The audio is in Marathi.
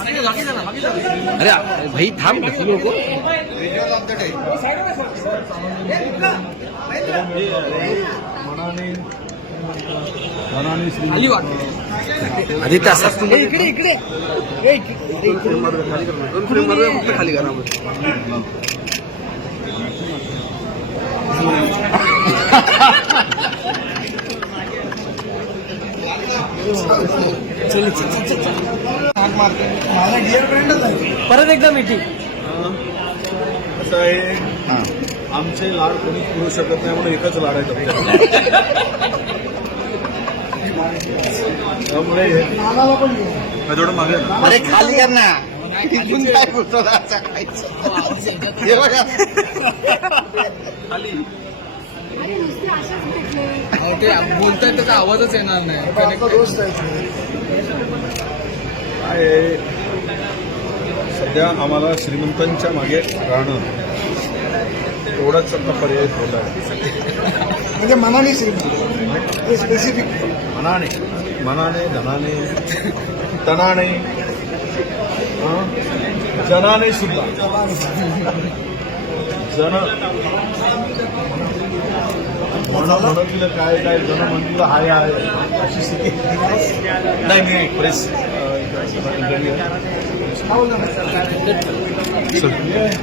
अरे भाई थांब ना लोक आदित्य असं इकडे इकडे खाली करा परत एकदा मिटिंग असं आहे आमचे लाड कोणी पुरू शकत नाही म्हणून एकच लाड आहे. त्यामुळे थोडं मागे अरे खाली कर ना. इथून काय होतं असं खायचं. हे बघा. ते बोलतायत त्याचा आवाजच येणार नाही. काय सध्या आम्हाला श्रीमंतांच्या मागे राहणं एवढाच आता पर्याय ठेवला आहे. म्हणजे मनाने श्रीमंत. स्पेसिफिक मनाने. मनाने धनाने. तनाने. हं? जनाने सुद्धा. जन. म्हणतील काय काय जन म्हणतील हाय हाय अशी स्थिती. नाही मी प्रेस Sir.